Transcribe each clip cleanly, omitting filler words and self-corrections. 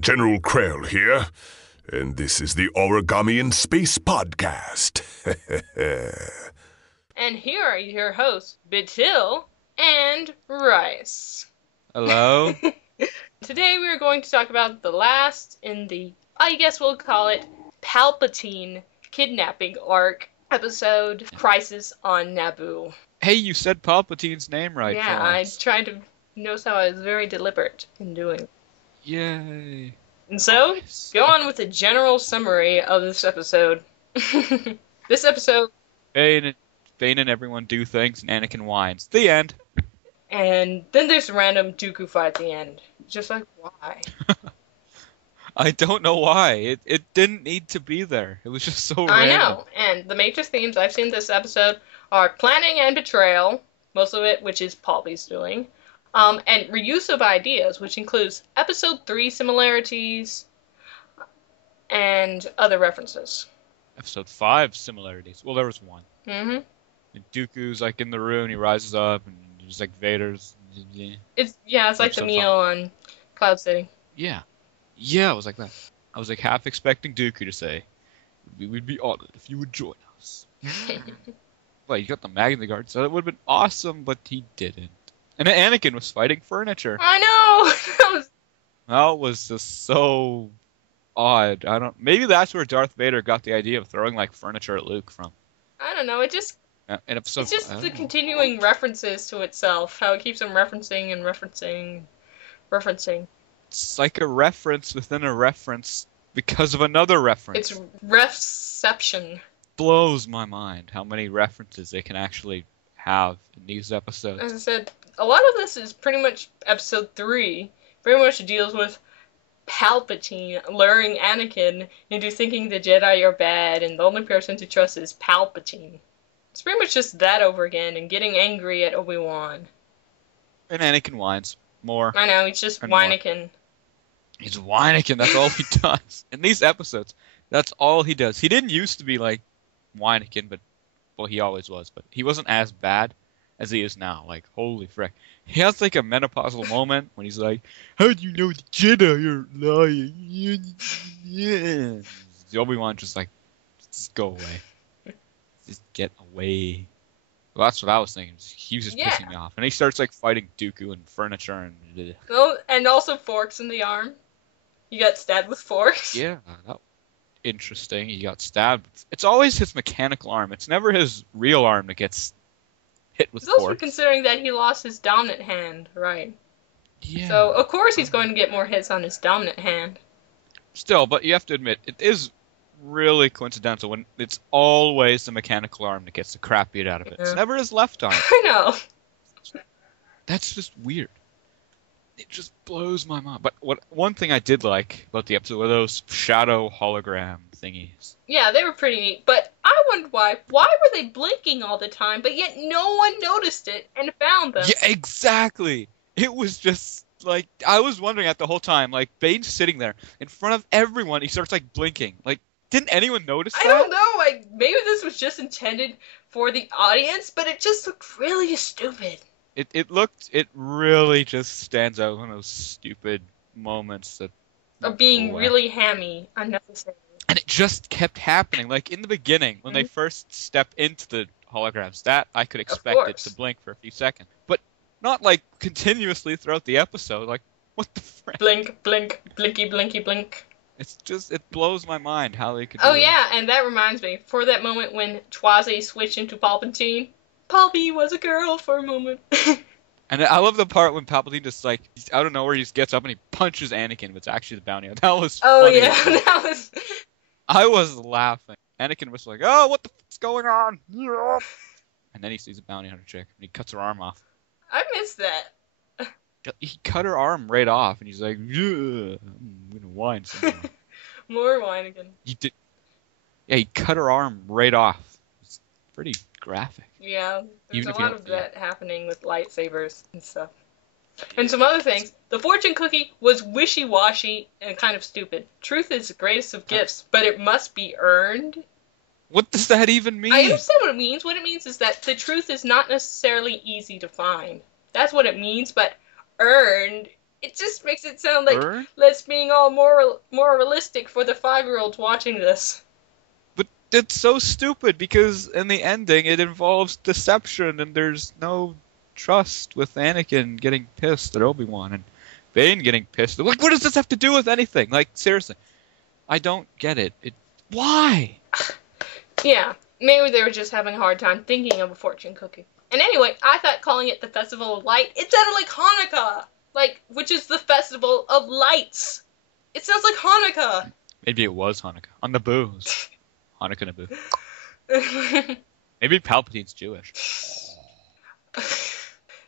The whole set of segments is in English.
General Krell here, and this is the Origami in Space podcast. And here are your hosts, Bitil and Rice. Hello? Today we are going to talk about the last in the, I guess we'll call it, Palpatine kidnapping arc episode, Crisis on Naboo. Hey, you said Palpatine's name right. Yeah, I tried to notice how I was very deliberate in doing it. Yay. And so, Nice. go on with a general summary of this episode. This episode, Bane and everyone do things, and Anakin whines. The end. and then there's a random Dooku fight at the end. Just like, why? I don't know why. It didn't need to be there. It was just so I random. know, and the major themes I've seen this episode are planning and betrayal, most of it which is Polly's doing, and reuse of ideas, which includes episode 3 similarities and other references. Episode 5 similarities. Well, there was one. Mm-hmm. And Dooku's like in the room, he rises up, and there's like Vader's. It's like the Episode meal on Cloud City. Yeah. Yeah, it was like that. I was like half expecting Dooku to say, "We would be honored if you would join us." Well, you got the Magna Guard, so it would have been awesome, but he didn't. And then Anakin was fighting furniture. I know. That was just so odd. Maybe that's where Darth Vader got the idea of throwing like furniture at Luke from. I don't know. In episode, It's just I the don't know. continuing references to itself. How it keeps on referencing and referencing. It's like a reference within a reference because of another reference. It's reception. Blows my mind how many references they can actually have in these episodes. As I said, a lot of this is pretty much episode 3. Very much deals with Palpatine luring Anakin into thinking the Jedi are bad and the only person to trust is Palpatine. It's pretty much just that over again and getting angry at Obi-Wan. And Anakin whines more. I know, he's just And more. Whinakin. He's Whinakin, that's all he does. In these episodes, that's all he does. He didn't used to be like Whinakin, but, well, he always was, but he wasn't as bad as he is now. Like, holy frick. He has like a menopausal moment when he's like, "How do you know the Jedi are lying?" Obi-Wan just like, just go away. Just get away. Well, that's what I was thinking. He was just Yeah. pissing me off. And he starts like fighting Dooku and furniture and... Oh, and also forks in the arm. You got stabbed with forks. Yeah, that interesting. He got stabbed. It's always his mechanical arm. It's never his real arm that gets hit with It's also force. considering that he lost his dominant hand, right? Yeah. So, of course he's going to get more hits on his dominant hand. Still, but you have to admit, it is really coincidental when it's always the mechanical arm that gets the crap beat out of it. It's Yeah. never his left arm. I know. That's just weird. It just blows my mind. But one thing I did like about the episode were those shadow hologram thingies. Yeah, they were pretty neat, but I wondered why. Why were they blinking all the time, but yet no one noticed it and found them? Yeah, exactly. It was just like I was wondering at the whole time. Like Bane's sitting there in front of everyone. He starts like blinking. Like, didn't anyone notice that? I don't know, like, maybe this was just intended for the audience, but it just looked really stupid. It really just stands out one of those stupid moments that Of being go away. really hammy, unnecessary. And it just kept happening. Like in the beginning, when they first step into the holograms, that I could expect it course. to blink for a few seconds. But not like continuously throughout the episode. Like, what the frick? Blink, blink, blinky, blinky, blink. It blows my mind how they could do Oh that. yeah, and that reminds me, for that moment when Twaze switched into Palpatine, Palpy was a girl for a moment. And I love the part when Palpatine just like, he's out of nowhere, he just gets up and he punches Anakin, but it's actually the bounty hunter. That was Oh funny. yeah, that was... I was laughing. Anakin was like, "Oh, what the f***'s going on?" And then he sees a bounty hunter chick, and he cuts her arm off. I missed that. He cut her arm right off, and he's like, "Yeah, I'm gonna whine some more." More Whinakin. He did. Yeah, he cut her arm right off. It's pretty graphic. Yeah, there's Even a if you lot don't- of that happening with lightsabers and stuff. And some other things. The fortune cookie was wishy-washy and kind of stupid. Truth is the greatest of gifts, but it must be earned. What does that even mean? I understand what it means. What it means is that the truth is not necessarily easy to find. That's what it means, but earned It just makes it sound like Burn? let's being all more realistic for the 5-year-olds watching this. But it's so stupid because in the ending it involves deception and there's no trust with Anakin getting pissed at Obi-Wan and Bane getting pissed. Like, what does this have to do with anything? Like, seriously. I don't get it. Why? Yeah, maybe they were just having a hard time thinking of a fortune cookie. And anyway, I thought calling it the Festival of Light, it sounded like Hanukkah. Like, which is the Festival of Lights. It sounds like Hanukkah. Maybe it was Hanukkah. On Naboo. Hanukkah Naboo. Maybe Palpatine's Jewish.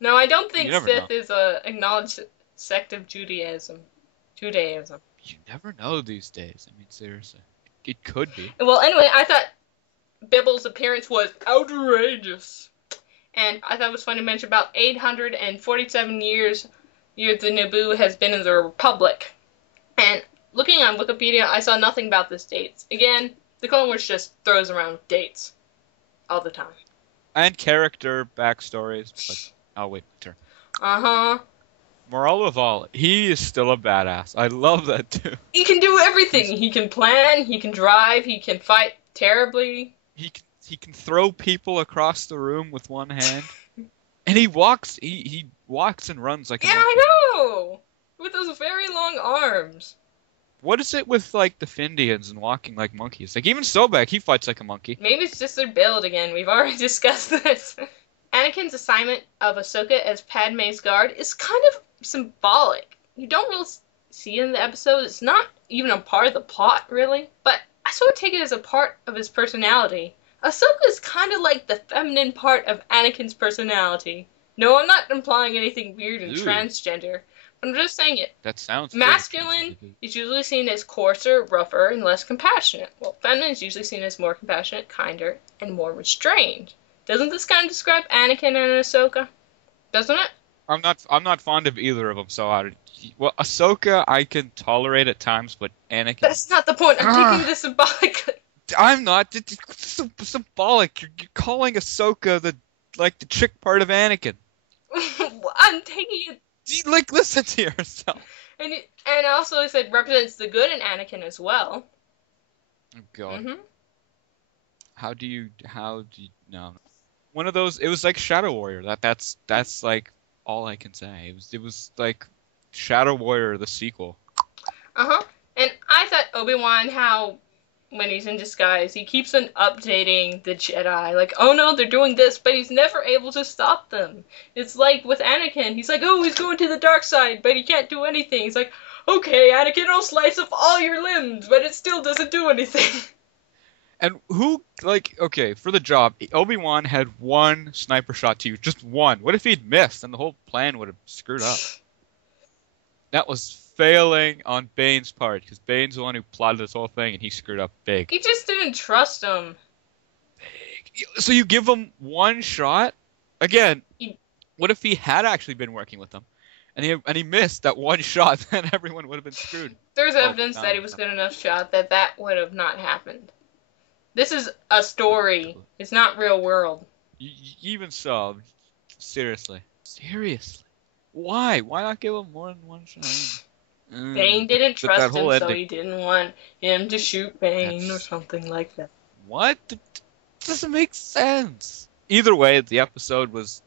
No, I don't think You never Sith know. is a acknowledged sect of Judaism. You never know these days. I mean, seriously. It could be. Well, anyway, I thought Bibble's appearance was outrageous. And I thought it was funny to mention about 847 years the Naboo has been in the Republic. And looking on Wikipedia, I saw nothing about this dates. Again, the Clone Wars just throws around dates all the time. And character backstories, but I'll wait my turn. Uh-huh. Moral of all, he is still a badass. I love that too. He can do everything. He can plan, he can drive, he can fight terribly. He can throw people across the room with one hand. And he walks and runs like a Yeah, monkey. I know! With those very long arms. What is it with like the Findians and walking like monkeys? Like even Sobek, he fights like a monkey. Maybe it's just their build again. We've already discussed this. Anakin's assignment of Ahsoka as Padme's guard is kind of symbolic. You don't really see it in the episode. It's not even a part of the plot, really. But I sort of take it as a part of his personality. Ahsoka is kind of like the feminine part of Anakin's personality. No, I'm not implying anything weird and Ooh. transgender. But I'm just saying it. That sounds Masculine pretty is usually seen as coarser, rougher, and less compassionate. Well, feminine is usually seen as more compassionate, kinder, and more restrained. Doesn't this kind of describe Anakin and Ahsoka? Doesn't it? I'm not fond of either of them. So Ahsoka I can tolerate at times, but Anakin. That's not the point. I'm taking this symbolically. I'm not. It's symbolic. You're calling Ahsoka the chick part of Anakin. I'm taking it. Like, listen to yourself. And also it said represents the good in Anakin as well. Oh God. Mm-hmm. How do you no. One of those. It was like Shadow Warrior. That's like all I can say. It was like Shadow Warrior the sequel. Uh-huh. And I thought Obi-Wan, how when he's in disguise, he keeps on updating the Jedi. Like, oh no, they're doing this, but he's never able to stop them. It's like with Anakin. He's like, oh, he's going to the dark side, but he can't do anything. He's like, okay, Anakin, I'll slice off all your limbs, but it still doesn't do anything. And okay, for the job, Obi-Wan had one sniper shot to you, just one. What if he'd missed and the whole plan would have screwed up? That was failing on Bane's part, because Bane's the one who plotted this whole thing, and he screwed up big. He just didn't trust him. Big. So you give him one shot? Again, what if he had actually been working with them, and he missed that one shot, then everyone would have been screwed. There's evidence that he was good enough shot that would have not happened. This is a story. It's not real world. Even so, seriously. Why? Why not give him more than one shot? Bane didn't trust him, so ending. he didn't want him to shoot Bane or something like that. What? That doesn't make sense. Either way, the episode was...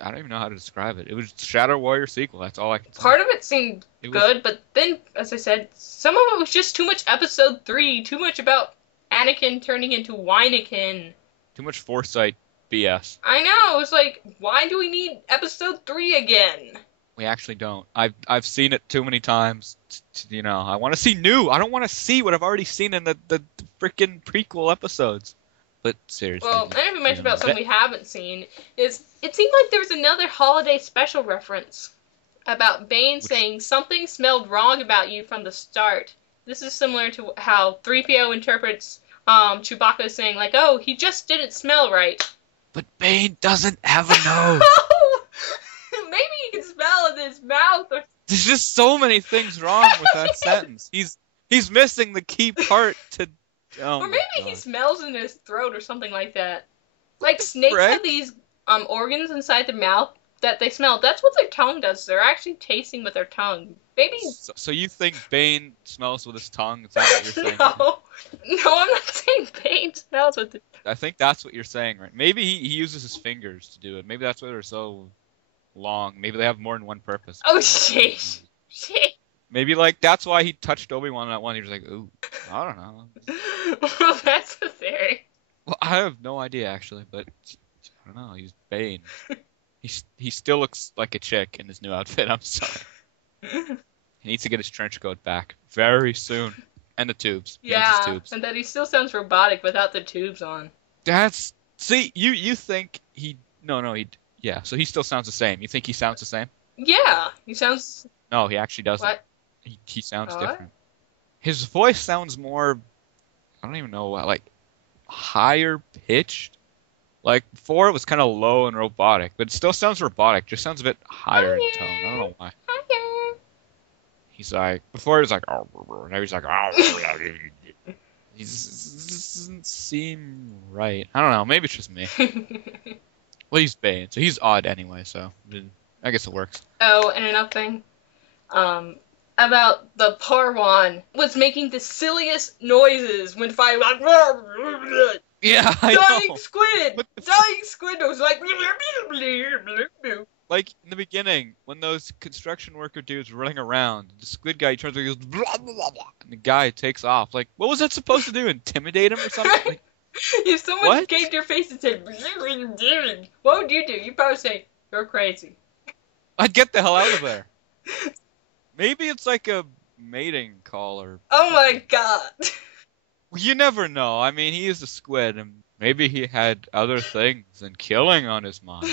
I don't even know how to describe it. It was Shadow Warrior sequel. That's all I can say. Part of it seemed good, but then, as I said, some of it was just too much episode 3, too much about Anakin turning into Whinakin. Too much foresight BS. I know, it was like, why do we need episode 3 again? We actually don't. I've seen it too many times. I want to see new. I don't want to see what I've already seen in the freaking prequel episodes. But seriously. Well, and if we mentioned about something we haven't seen, it seemed like there was another holiday special reference about Bane saying something smelled wrong about you from the start. This is similar to how 3PO interprets Chewbacca saying, like, oh, he just didn't smell right. But Bane doesn't have a nose. Maybe he can smell in his mouth. There's just so many things wrong with that sentence. He's missing the key part to... Oh or maybe he smells in his throat or something like that. Like, snakes have these organs inside their mouth that they smell. That's what their tongue does. They're actually tasting with their tongue. Maybe. So you think Bane smells with his tongue? Is that what you're saying? No, I'm not saying Bane smells with it. I think that's what you're saying, right? Maybe he uses his fingers to do it. Maybe that's why they're so long. Maybe they have more than one purpose. Oh, shit. Maybe, like, that's why he touched Obi-Wan that one. He was like, ooh, I don't know. Well, that's a theory. Well, I have no idea, actually, but I don't know. He's Bane. He still looks like a chick in his new outfit. I'm sorry. He needs to get his trench coat back very soon. And the tubes. He needs his tubes. And that he still sounds robotic without the tubes on. See, you think he... No, yeah, so he still sounds the same. You think he sounds the same? Yeah, he sounds... No, he actually doesn't. What? He sounds What? different. His voice sounds more... I don't even know what, like, higher pitched? Like, before it was kind of low and robotic, but it still sounds robotic. Just sounds a bit higher in tone. I don't know why. Higher. He's like... Before he was like... Now he's like... He doesn't seem right. I don't know. Maybe it's just me. Well, he's Bane, so he's odd anyway, so I guess it works. Oh, and another thing. About the Parwan was making the silliest noises when fighting. Like, Yeah, I dying know. squid! Dying squid was like... Like, in the beginning, when those construction worker dudes were running around, the squid guy turns around and goes, blah, blah, blah, blah, and the guy takes off. Like, what was that supposed to do? Intimidate him or something? Like, If someone What? came to your face and said, what would you do? You'd probably say, you're crazy. I'd get the hell out of there. Maybe it's like a mating call or... Oh my god. You never know. I mean, he is a squid, and maybe he had other things than killing on his mind.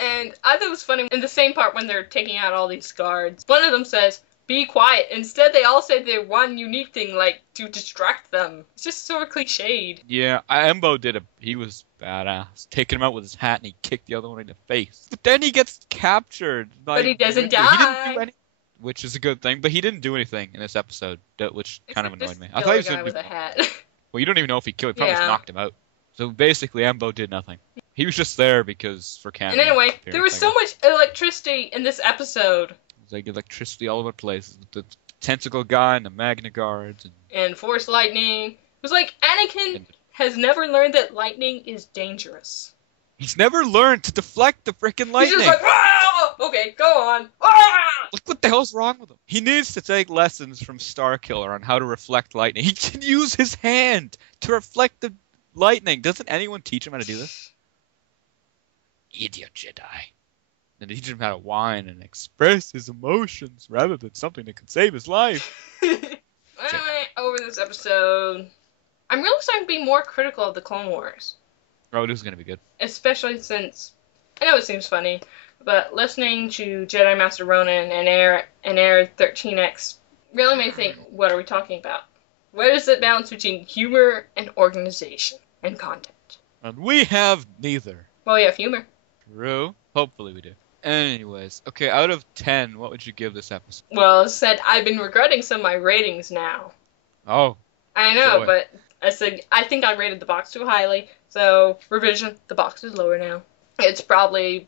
And I thought it was funny, in the same part when they're taking out all these guards, one of them says, be quiet. Instead, they all say their one unique thing, like, to distract them. It's just sort of cliched. Yeah, Embo he was badass. Taking him out with his hat, and he kicked the other one in the face. But then he gets captured. But he doesn't He die. didn't do anything, which is a good thing, but he didn't do anything in this episode, which kind of annoyed me. I thought he was guy going with to a hat. Well, you don't even know if he killed. He probably just Yeah. knocked him out. So basically, Embo did nothing. He was just there because for camera. And anyway, there was appearance, so much electricity in this episode. It's like electricity all over the place. The tentacle guy and the Magna Guards. And force lightning. It was like Anakin has never learned that lightning is dangerous. He's never learned to deflect the frickin' lightning. He's just like, "Ah! Okay, go on. Ah!" Look what the hell's wrong with him. He needs to take lessons from Starkiller on how to reflect lightning. He can use his hand to reflect the lightning. Doesn't anyone teach him how to do this? Idiot Jedi. And teach him how to whine and express his emotions rather than something that could save his life. Anyway, over this episode, I'm really starting to be more critical of the Clone Wars. Oh, this is gonna be good. Especially since, I know it seems funny, but listening to Jedi Master Ronan and Air 13X really made me think, what are we talking about? What is the balance between humor and organization and content? And we have neither. Well, we have humor. True. Hopefully we do. Anyways, okay, out of 10, what would you give this episode? Well, as said, I've been regretting some of my ratings now. Oh. I know, Boy. but I think I rated the box too highly, so revision, the box is lower now. It's probably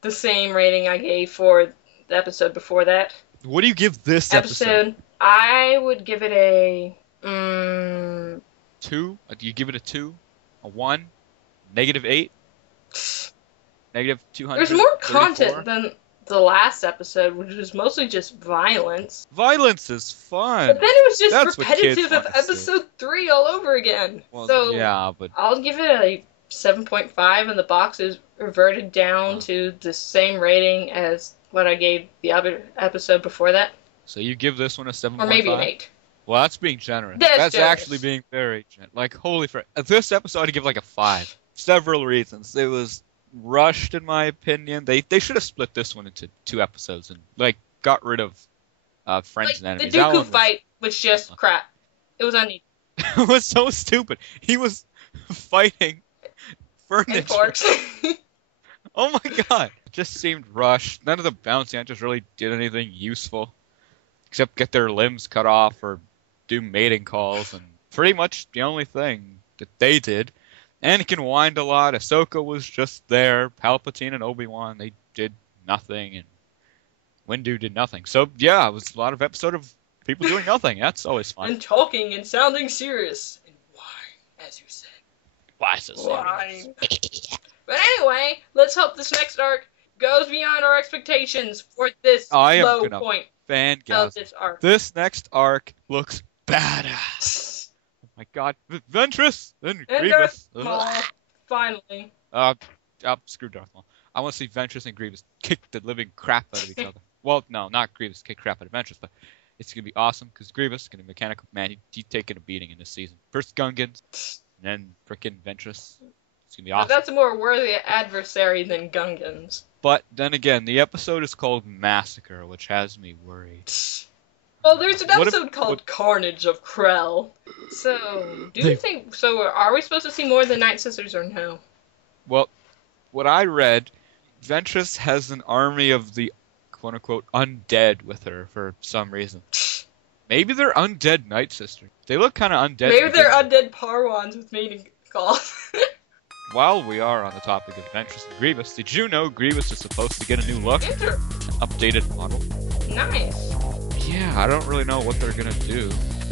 the same rating I gave for the episode before that. What do you give this episode? I would give it a... 2? Do you give it a 2? A 1? -8? -200? There's more content than the last episode, which was mostly just violence. Violence is fun. But then it was just That's what kids repetitive of want to see. episode 3 all over again. Well, so yeah, but I'll give it a 7.5, and the box is reverted down to the same rating as what I gave the other episode before that. so you give this one a 7.5? Or maybe an 8. Well, that's being generous. That's generous. Actually being very generous. Like, holy frick. This episode, I'd give like a 5. Several reasons. It was rushed, in my opinion. They should have split this one into 2 episodes and, like, got rid of friends and enemies. The Dooku fight was just crap. It was unneeded. It was so stupid. He was fighting furniture. And forks. Oh my god. It just seemed rushed. None of the bounty hunters really did anything useful. Except get their limbs cut off or do mating calls. And pretty much the only thing that they did Anakin whined a lot. Ahsoka was just there. Palpatine and Obi-Wan, they did nothing, and Windu did nothing. So yeah, it was a lot of episode of people doing nothing. That's always fun. And talking and sounding serious. And whine, as you said. Why so serious? Whine. But anyway, let's hope this next arc goes beyond our expectations for this I am low gonna point of Fangasm. this arc. This next arc looks badass. Oh my god. Ventress and And Grievous. Darth Maul, finally. Screw Darth Maul. I want to see Ventress and Grievous kick the living crap out of each other. Well, no, not Grievous kick crap out of Ventress, but it's going to be awesome because Grievous is going to be mechanical. Man, he's taking a beating in this season. First Gungans, and then frickin' Ventress. It's going to be awesome. But that's a more worthy adversary than Gungans. But then again, the episode is called Massacre, which has me worried. Well, there's an What if- episode called Carnage of Krell. So, do you think... So, are we supposed to see more of the Night Sisters or no? Well, what I read, Ventress has an army of the quote-unquote undead with her for some reason. Maybe they're undead Night Sisters. They look kind of undead. Maybe they're to begin undead Parwans with mating calls. with. While we are on the topic of Ventress and Grievous, did you know Grievous is supposed to get a new look? Enter. An updated model? Nice. Yeah, I don't really know what they're gonna do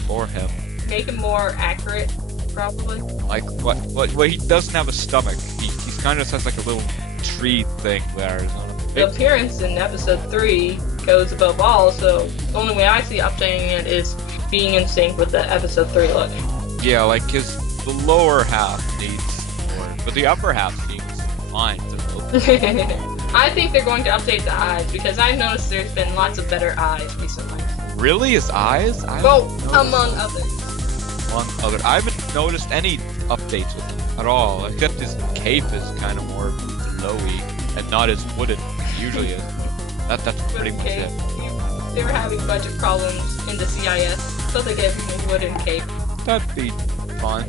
for him. Make him more accurate, probably. Like, what he doesn't have a stomach. He's kind of just has like a little tree thing there. The appearance in episode 3 goes above all, so the only way I see updating it is being in sync with the episode 3 look. Yeah, like the lower half needs more, but the upper half seems fine to look. I think they're going to update the eyes, because I've noticed there's been lots of better eyes recently. Really? His eyes? Well, among others. I haven't noticed any updates with him at all, except his cape is kind of more glowy and not as wooden as it usually is. That's pretty much Okay. it. They were having budget problems in the CIS, so they gave him a wooden cape. That'd be fine.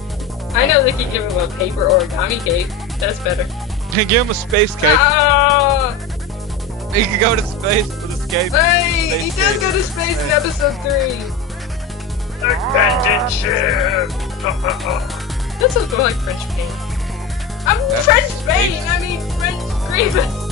I know they could give him a paper origami cape. That's better. Give him a space cape. Ah! He can go to space with his cape. Hey! He Space does cape. go to space in episode 3! That sounds more like French pain. I'm French pain! I mean French Grievous!